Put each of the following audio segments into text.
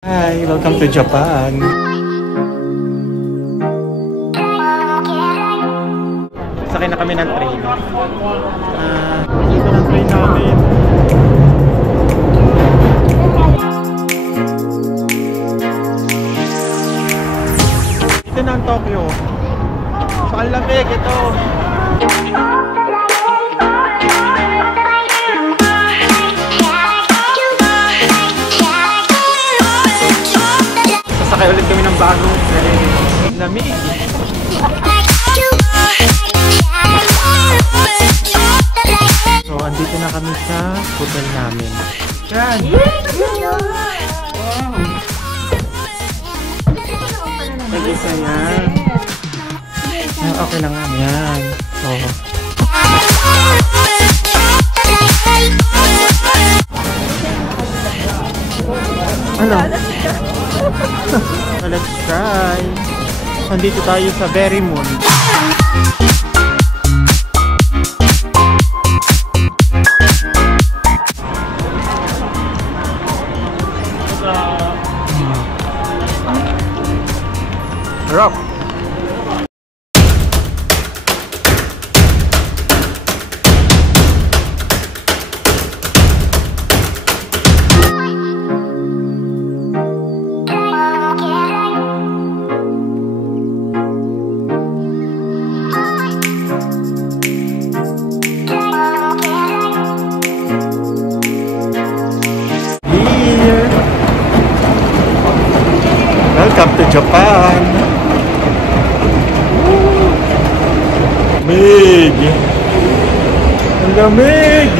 Hi, welcome to Japan. Sakay na kami ng train. Ito ng train namin. Ito na ang Tokyo. So, ang lamig ito. Sasakay ulit kami ng bagong train. Lamig. So, andito na kami sa hotel namin. Yan! Nag-isa yan. Okay lang nga. Yan. Oh. Ano? Let's try. Nandito tayo sa Berrymoon. Rock. Welcome to Japan. Lamig. Ang lamig.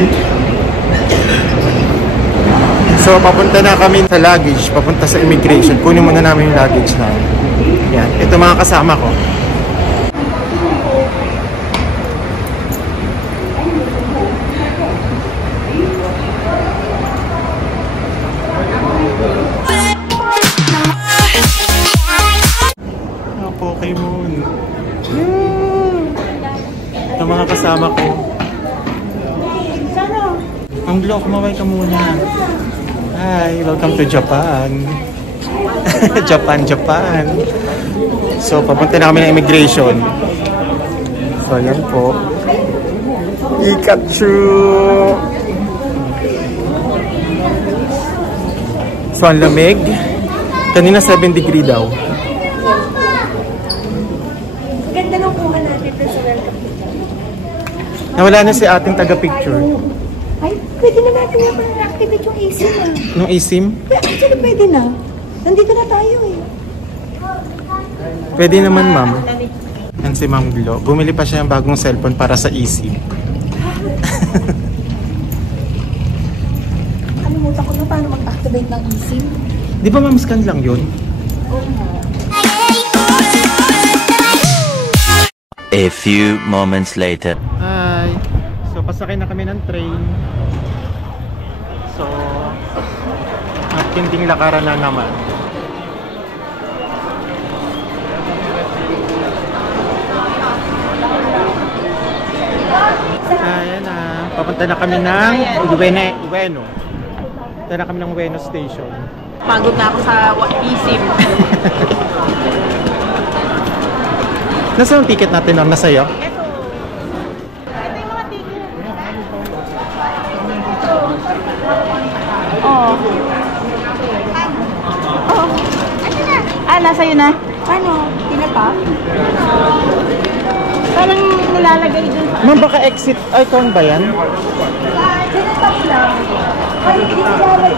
So papunta na kami sa luggage, papunta sa immigration. Kunin muna namin yung luggage na. Yan, ito mga kasama ko. Pokemon. Ito mga kasama ko. Ang glow, kumaway ka muna. Hi, welcome to Japan. Japan. So, papunta na kami ng immigration. So, yan po. Pikachu! So, ang lamig. Kanina 7 degree daw. Nawala na si ating taga-picture. Ay, pwede na natin nga activate yung eSIM ah. Nung eSIM? Actually, pwede na. Nandito na tayo eh. Pwede naman, ma'am. Yan si Ma'am Glo. Bumili pa siya ng bagong cellphone para sa eSIM. Kalimutan ko na paano mag-activate ng eSIM. Di ba ma'am, scan lang yun? A few moments later. Hi. So, pasakay na kami ng train. So, matinding lakaran na naman. Ayan na. Papunta na kami ng Ueno. Punta na kami ng Ueno Station. Pagod na ako sa eSIM. Nasaan ang ticket natin, Norm? Nasa'yo? Ito yung mga ticket. Oh. Oh. Ano na? Nasa'yo na. Ano? Tinapa? Parang nilalagay dun sa... Ma'am, baka exit icon ba yan? Tinatap lang. Ay, hindi nilalagay.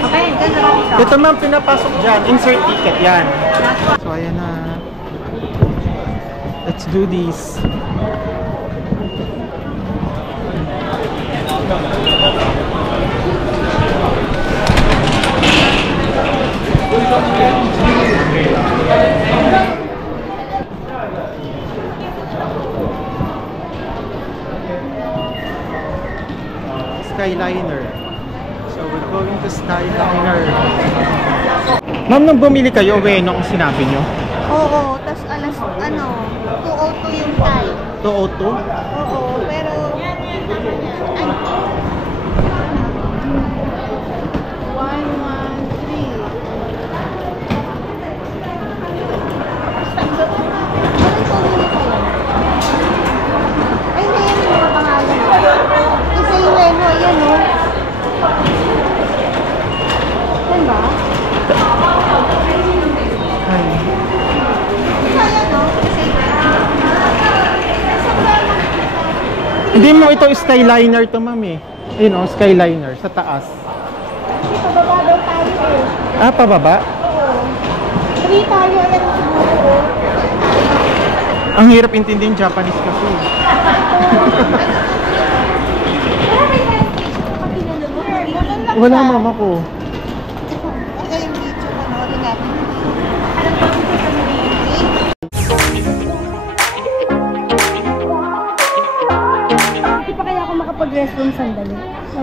Okay, dyan na lang ito. Ito ma'am, pinapasok dyan. Insert ticket, yan. So, ayan na. Let's do this. Skyliner. So, we're going to Skyliner. Ma'am, nung bumili kayo, Ueno ang sinabi nyo? Oo, tas alas, 2:02 yung time. 202? Oo, pero... Ay. Hindi mo ito skyliner to, ma'am eh. Yun o, skyliner sa taas. Dito, baba daw tayo eh. Ah, pababa? Oo. 3 tayo, ayan siguro. Ang hirap intindihin Japanese kasi. Wala, ma'am, ako. Ito yung video, panoorin natin. Hindi pa kaya ako makapag-restroom sandali?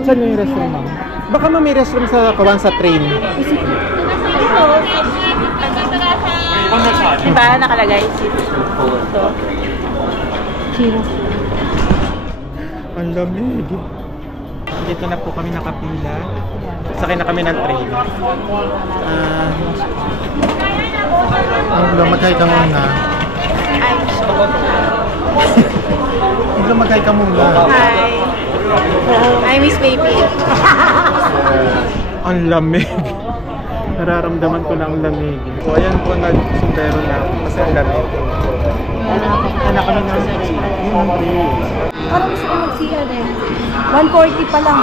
Saan yung restroom, ma'am? Baka ma'am may restroom sa kawan sa train. Diba nakalagay? Ito. Cheers. Ang lamig. Dito na po kami nakapila. Sakay na kami ng train. Maghay ka muna. Maghay ka muna. Hi. I miss baby. Ang lamig. Nararamdaman ko na ang lamig. So ayan po, nag-sundero na ako kasi ang lamig. Nakakita na kami ng Parang gusto ko mag-CR eh. 140 pa lang.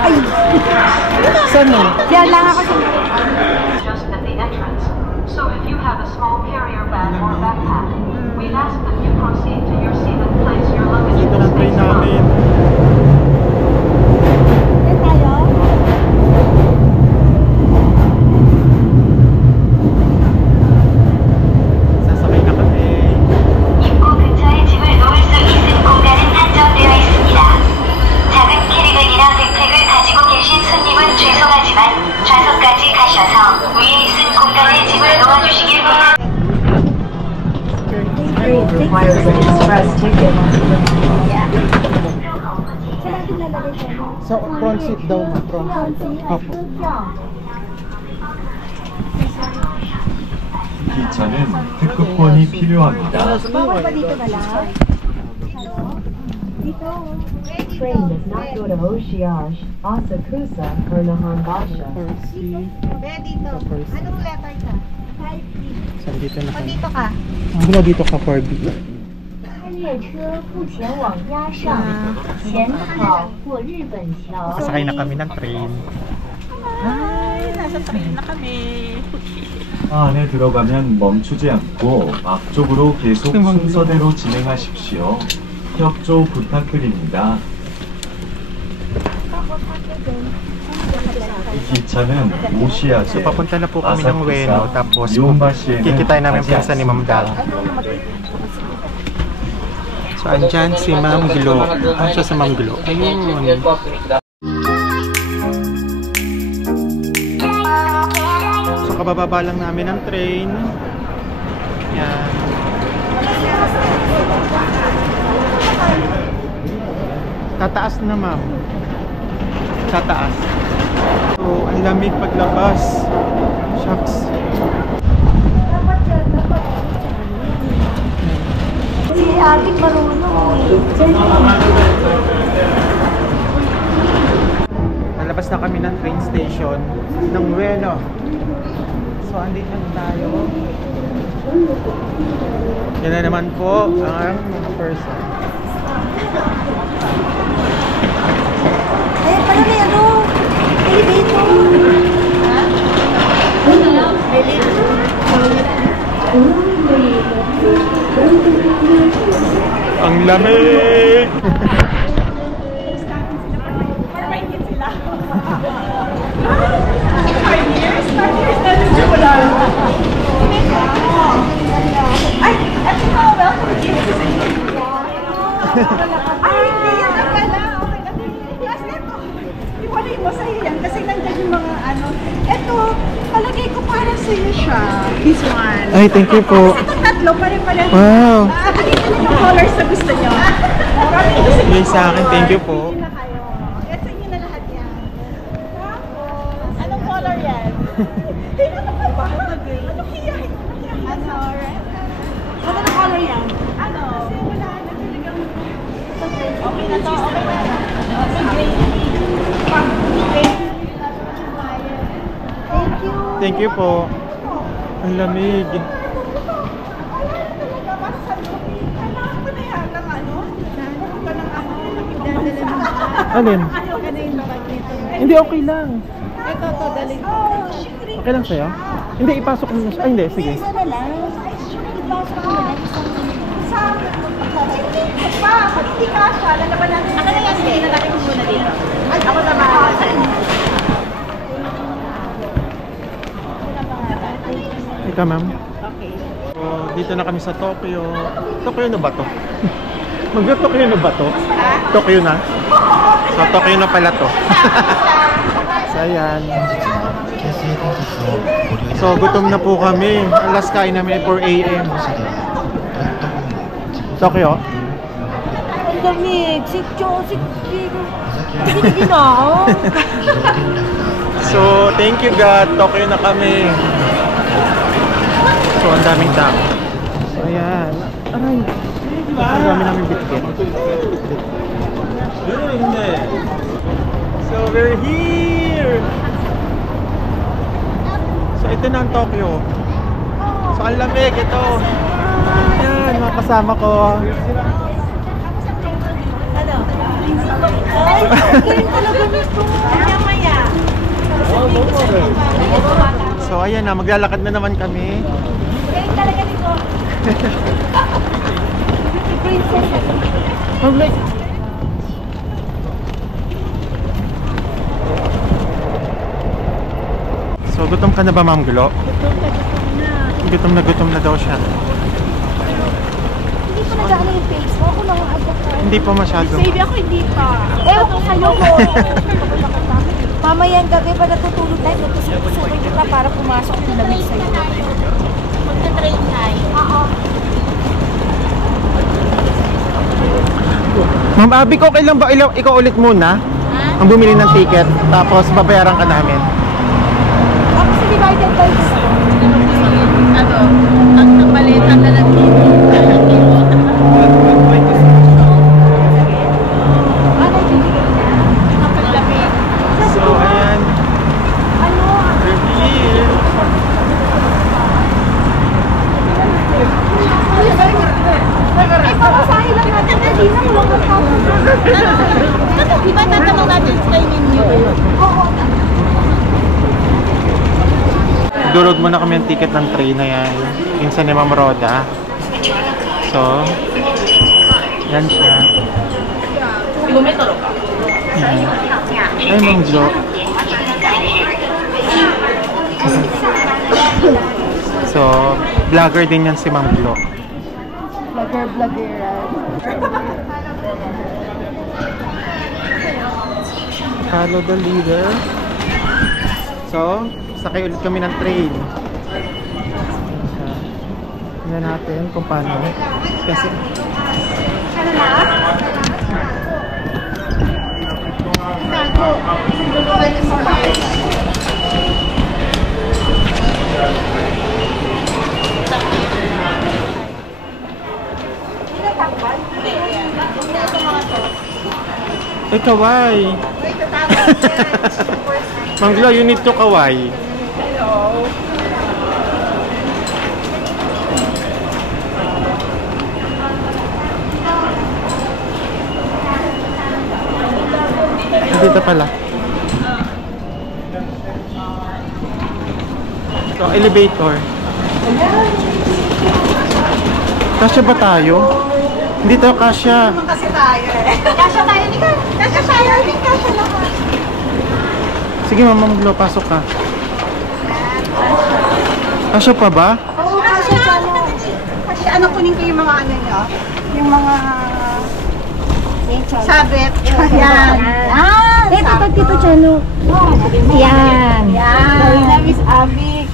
Ay! saan mo? Yan lang ako sa... Just at the entrance. So if you have a small carrier bag or backpack, we ask that you proceed to your seat and place your luggage in Dito the ng train space above. namin. Yan tayo? Sasakay na kami. 입구 근처에 짐을 놓을 수 있는 공간은 한정되어 있습니다. 작은 캐리백이나 백팩을 가지고 계신 손님은 죄송하지만 좌석까지 가셔서 위에 있는 공간에 짐을 놓아주시길 바랍니다. Saan natin lalagay siya? Sa front seat daw, ma. Front seat. Opo. 기차는 특급권이 필요합니다. Bawal ba dito na lang? Dito. Train does not go to Hoshiash, Asakusa, or Nahonbashi. Be, dito. Anong letter ka? 5B. Saan dito na O, kami? dito ka. Wala dito ka 4B. 列车不前往鸭上，前考过日本桥。 Kasakay na kami ng train. Ay, nasa train na kami. 안에 들어가면 멈추지 않고 앞쪽으로 계속 순서대로 진행하십시오. 협조 부탁드립니다. 이 기차는 오시아제, So papunta na po kami ng Ueno. 아사쿠사, Tapos 이온바시에는 kikitay namin 가지 pinsan ni Ma'am Dal. 않습니다. So andyan si Ma'am Glo. Ano siya sa Ma'am Glo? Ayun. So kabababa lang namin ng train. Yan. Tataas na, ma'am. Tataas. So ang lamig paglabas. Shucks. Si Atik marunong. Nalabas na kami ng train station ng Ueno. So andito na tayo. Yan na naman po ang mga person. Eh, pala may ano? Elevator. Ang lamig! Ay, hindi yan na pala. Okay, class na to. Iwalay mo sa'yo yan kasi nandyan yung mga ano. Eto, palagay ko parang sa'yo siya. This one. Ay, thank you po. Kasi itong tatlo, pare-pare. Wow! Dito na yung colors na gusto nyo. Marami ito sa Yay sa akin, thank you po. Hindi na kayo. At sa inyo na lahat yan. Anong color yan? Tingnan mo pa ba? Ano kaya? Ano, red? Ano na color yan? Ano? Kasi wala na talagang... Okay na to, okay na. Kasi gray. Thank you. Thank you po. Ang lamig. Kailangan ko na yan ng ano? Alin? Ano yung bag nito? Hindi, okay lang. Ito, dali. Okay lang sa'yo? Hindi, ipasok mo na siya. Ay, hindi, sige. Isa na lang. Ipasok mo na lang. Hindi ka siya. Lalaban natin. Ako na yan. Hindi na natin muna dito. Ako naman. Ika, ma'am. Okay. So, dito na kami sa Tokyo. Tokyo na ba to? Mag-Tokyo na ba to? Tokyo na? So, Tokyo na pala to. So, ayan. So, gutom na po kami. Alas kain namin 4 AM. Tokyo? Ang lamig. Sige na. So, thank you God. Tokyo na kami. So, ang daming tao. So, ayan. Aray. Ang dami namin bitkin. So, we're here! So, ito na ang Tokyo. So, ang lamig. Ito. Ayan, mga kasama ko. Ano? Ay, okay talaga nito. Maya. So, ayan na. Maglalakad na naman kami. Okay talaga nito. Mablik. So, gutom ka na ba, Ma'am Glo? Gutom na daw siya. Hindi pa nag-ano yung face mo. Ako lang ang Hindi pa masyado. Baby ako hindi pa. Ewan ko sa'yo ko. Mamayang gabi pa natutulog tayo. Tutusok-tusukin kita para pumasok yung lamig sa'yo. Magta-train tayo. Oo. Ma'am Abby, okay lang ba ikaw ulit muna? Ang bumili ng ticket, tapos babayaran ka namin. Ako si divided by Ano? Ang napalitan na lang dito. So, ayan. We're here. Eh, papasahin lang natin. Hindi na mo lang Ano? Diba tatanong natin sa ninyo? Oo. Durog mo na kami ang ticket ng train na yan. Pinsan ni Ma'am Roda. So, yan siya. Ayan. Ay, Ma'am Glo. So, vlogger din yan si Ma'am Glo. Vlogger. Follow the leader. So, sakay ulit kami ng train. Tingnan natin kung paano. Kasi kaway. Ma'am Glo, you need to kaway. Hello. Dito pala. So, elevator. Kasya ba tayo? Hindi tayo kasya. Kasi tayo eh. Kasya tayo ni ka. Kasya tayo ni kasya lahat. Sige, Ma'am Glo, pasok ka. Kasya pa ba? Oo, kasi ano kunin ko yung mga ano nyo? Yung mga sabit. Yan. Ito pag Tito Chano. Yan. Sorry na, Miss Abby.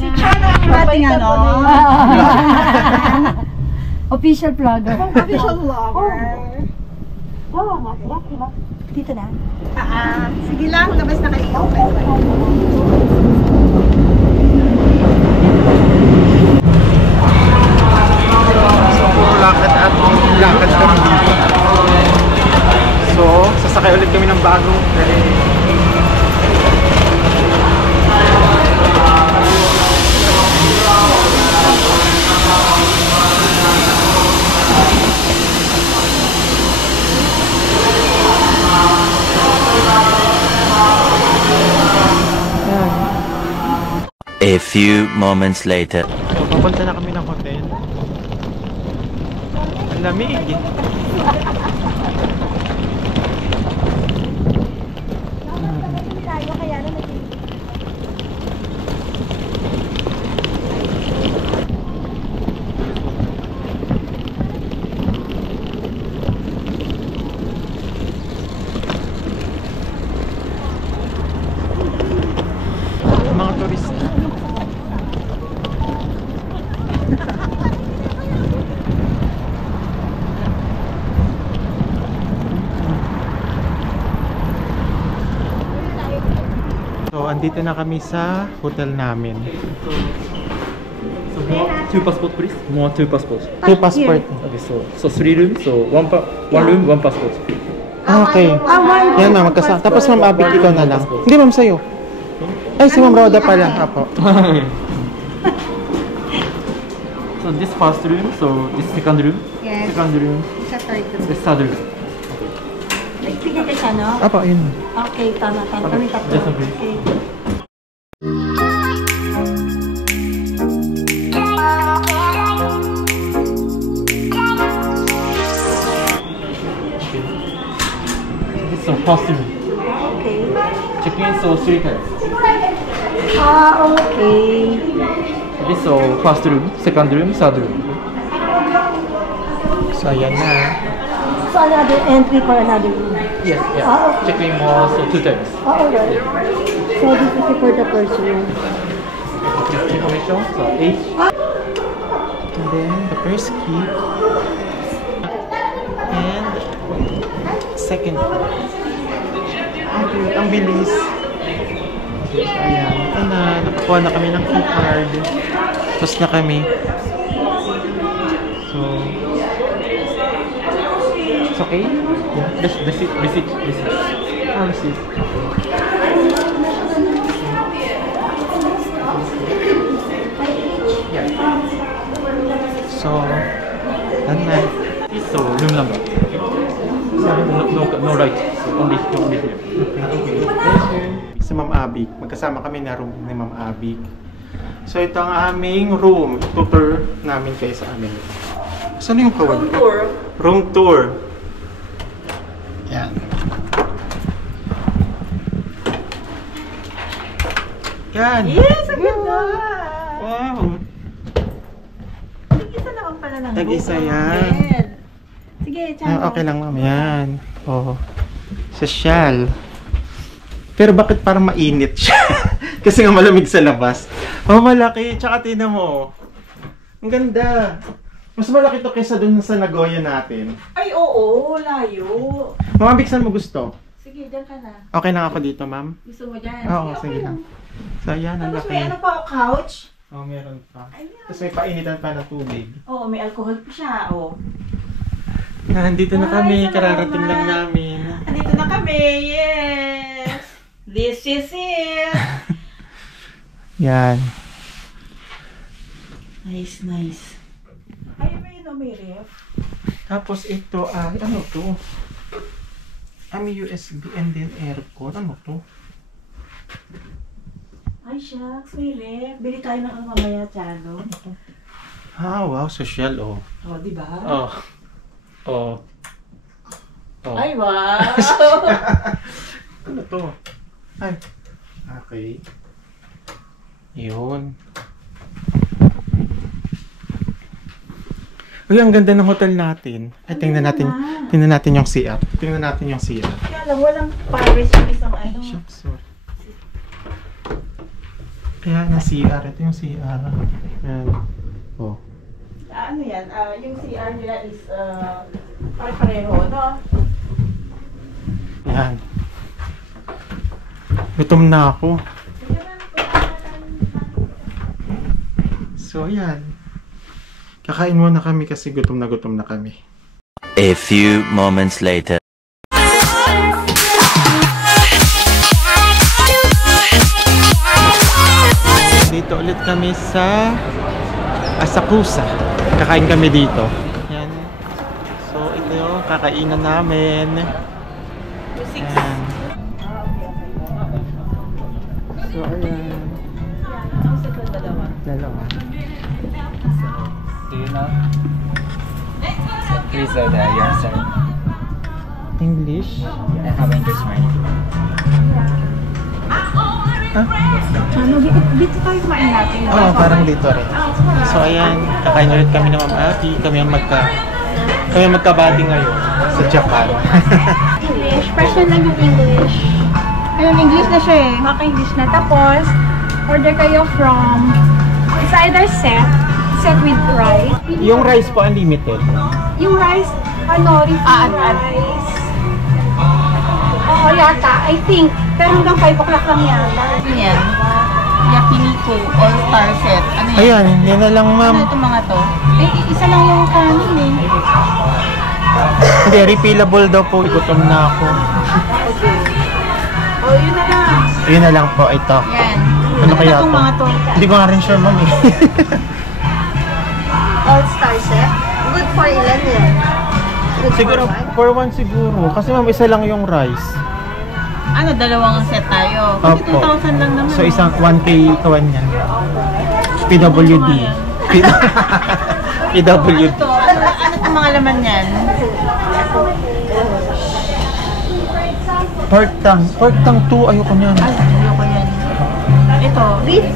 Si Chano ang ating ano. Official vlogger. Official vlogger. Dito na. Sige lang, labas na kayo. So, puro lakad at lakad kami dito. So, sasakay ulit kami ng bagong train. A few moments later. So, papunta na kami ng hotel. Ang lamig. Mga turista. So, andito na kami sa hotel namin. So more two passport, please. More two passports. Two passport. Okay, so 3 rooms. So one room, one passport. Ah, okay. Yan ma'am, magkasama. Tapos ma'am, Abik, ikaw na lang. Hindi ma'am, sa'yo. Ay, si ma'am Roda pala. Apo. So this first room. So this second room. Yes. Second room. Sa third room. This third room. Nagbigay ka siya, no? Apo, yun. Okay, tama. Kami tatlo. Just a bit. Okay. This is first room. Okay. Check in so 3 times. Okay. This so first room, second room, third room. So, ayan na. So another entry for another room. Yes. Yeah. Okay. Check in more so 2 times. Alright. So this is for the first room. This information. So H. And then, the first key. And second. Ang bilis. Okay, so ayan. Ito na. Nakakuha na kami ng key card. Tapos na kami. So, it's okay? Yeah. Receipt. Ah, receipt. Yeah. So, done na. So room number. No right. So only here. Si Ma'am Abik. Magkasama kami na room ni Ma'am Abik. So, ito ang aming room. Tutor namin kayo sa amin. Saan yung kawag? Room tour. Room tour. Yan. Yan. Yes, ang ganda! Wow. Tag-isa naman pala ng Tag-isa room. yan. Yes. Sige, channel. Okay lang, ma'am. Yan. Oh. Sosyal. Pero bakit parang mainit siya? Kasi nga malamig sa labas. Oh, malaki. Tsaka tinan mo. Ang ganda. Mas malaki to kaysa dun sa Nagoya natin. Ay, oo. Layo. Ma'am Abik, saan mo gusto? Sige, dyan ka na. Okay lang ako dito, ma'am? Gusto mo dyan? Oo, sige lang. So, ayan, ang Tapos laki. may ano pa, couch? Oh, meron pa. Ayan. Tapos may painitan pa ng tubig. Oo, may alcohol pa siya. Oo. Nandito na Ay, kami. salamat. Kararating lang namin. Andito na kami. Yes! This is it! Yan. Nice, nice. Ay, may may ref. Tapos ito ay, ano to? May USB and then aircon. Ano to? Ay, shucks, may ref. Bili tayo ng ano mamaya, Chalo. Ah, wow. Social, oh. Oh, di ba? Oh. Oh. Oh. Ay, wow! Ano to? Ay. Okay. Yun. Uy, ang ganda ng hotel natin. Ay, tingnan natin yung CR. Tingnan natin yung CR. Kaya lang, walang Paris yung isang ano. Shucks, sorry. Kaya na CR. Ito yung CR. Ayan. Oh. Ano yan? Yung CR nila is pare-pareho, no? Ayan. Gutom na ako. So, ayan. Kakain muna kami kasi gutom na kami. A few moments later. Dito ulit kami sa Asakusa. Kakain kami dito. Yan. So, ito yung kakainan namin. Ayan. So, ayan. Dalawa. Do you know? So, please go there, your sir. English? I have English right. Ano, dito tayo kumain natin. Oo, parang dito rin. So ayan, kakain ulit kami ng Ma'am Abby. Kami ang magkabati ngayon sa Japan. English. Person lang yung English. Ayun, English na siya eh. Maka-English na. Tapos, order kayo from, it's either set with rice. Yung rice po unlimited. Yung rice, ano, refill rice. Oo, yata, I think. Pero hanggang 5 o'clock lang yata. Yan. Yakiniku All-Star Set. Ano yan? Ayan, yan na lang ma'am. Ano itong mga to? Eh, isa lang yung kanin eh. Hindi, refillable daw po. Gutom na ako. Oh, yun na lang. Yun na lang po, ito. Yan. Ano kaya itong to? mga to? Hindi ko nga rin sure ma'am eh. All-star set. Good for ilan yan? Good Siguro, for for one siguro. Kasi ma'am, isa lang yung rice. Ano, dalawang set tayo? Kasi Opo. 2,000 lang naman. So isang 1K kawan yan. PWD. PWD. Ito, ano itong mga laman yan? Pork tang 2, ayoko niyan. Ayoko yan. Ito. Beef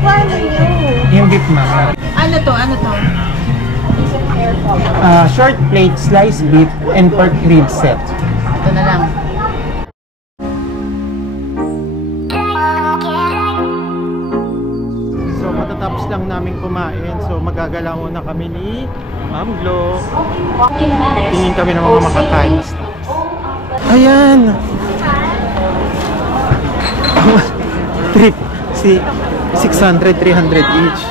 one yun. Yung beef ma'am. Ano to? Ano to? Short plate, sliced beef, and pork rib set. Ito na lang. So matatapos lang namin kumain. So magagala muna kami ni Ma'am Glo. Tingin kami ng mga makakain. Ayan! Trip. Si 600, 300 each.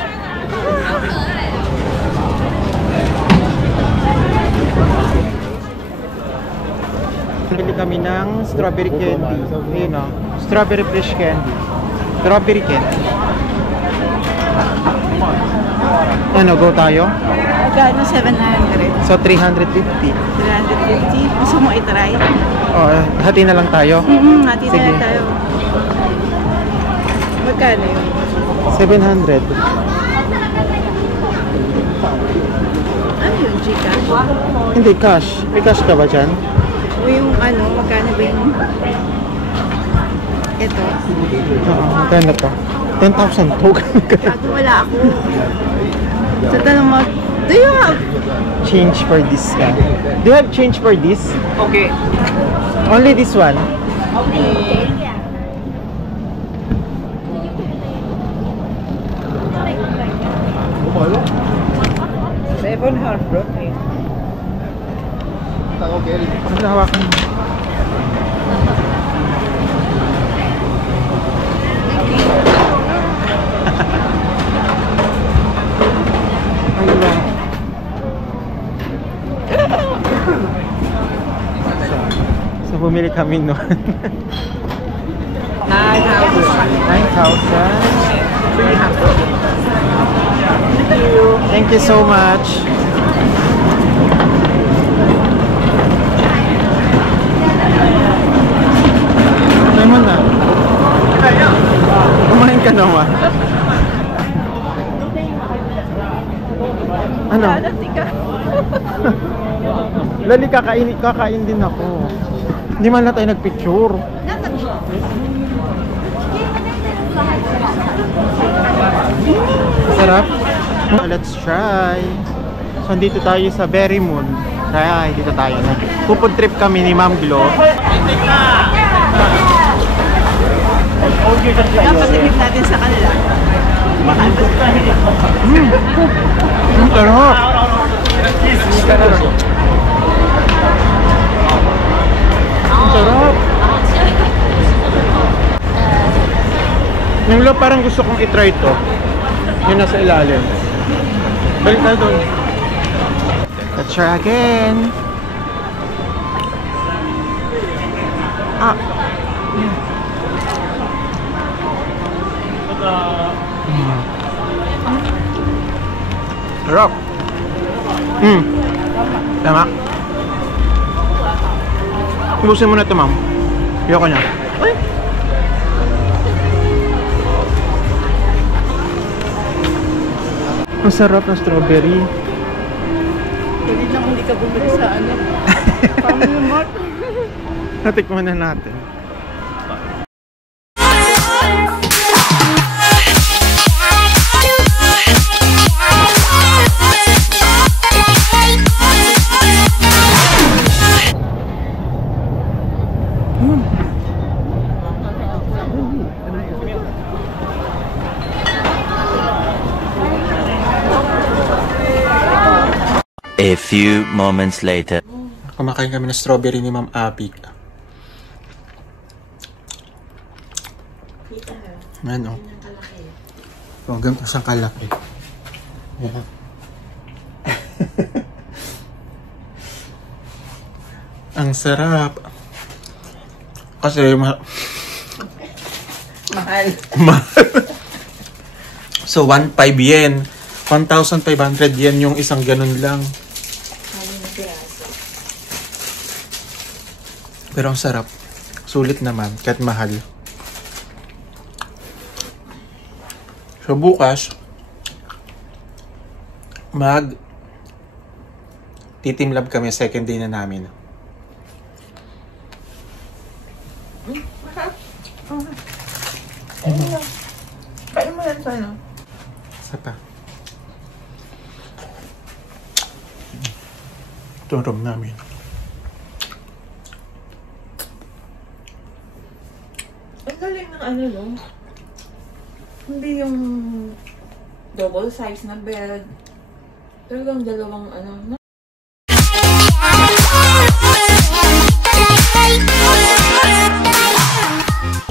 Bili kami ng strawberry candy. Ayun o. Strawberry fresh candy. Strawberry candy. Ano, go tayo? Magkano? 700. So 350. 350. Gusto mo itry? Oh, hati na lang tayo. Hati na Sige. lang tayo. Magkano yun? 700. Ano yun? Gcash? Hindi, cash. May cash ka ba dyan? O yung ano, magkano ba yung... Ito? Oo, magkano to? 10,000 to. Bago wala ako. So tanong mo, do you have... Change for this ka. Do you have change for this? Okay. Only this one? Okay. Ano nahawakan mo? Ayun. So bumili kami noon. 9,000. Thank you so much. Naman na. Kumain ka naman. Ano? Lali, kakain din ako. Hindi man na tayo nagpicture. Sarap. Let's try. So, dito tayo sa Berry Moon. Kaya, dito tayo na. Pupod trip kami ni Ma'am Glo. Papatigip natin sa kanila. Sarap. Sarap. Yung lo, parang gusto kong itry ito. Yung nasa ilalim. Balik tayo doon. Let's try again. Ah. Sarap. Tama. Ibusin mo na ito, ma'am. Ayoko na. Ang sarap ng strawberry. Hindi lang hindi ka bumili sa ano. Family Mart. Natikman na natin. A few moments later. Kumakain kami ng strawberry ni Ma'am Abby. Ano? Oh, ganito siyang kalaki. Yan. Ang sarap. Kasi mahal. So 1,500 yen. 1,500 yen yung isang ganun lang. Pero ang sarap. Sulit naman, kahit mahal. So bukas, titimlab kami, second day na namin. Kain mo yan sana. Isa pa. Ito ang room namin. Ang galing ng ano, no? Hindi yung double size na bed. Talagang dalawang ano,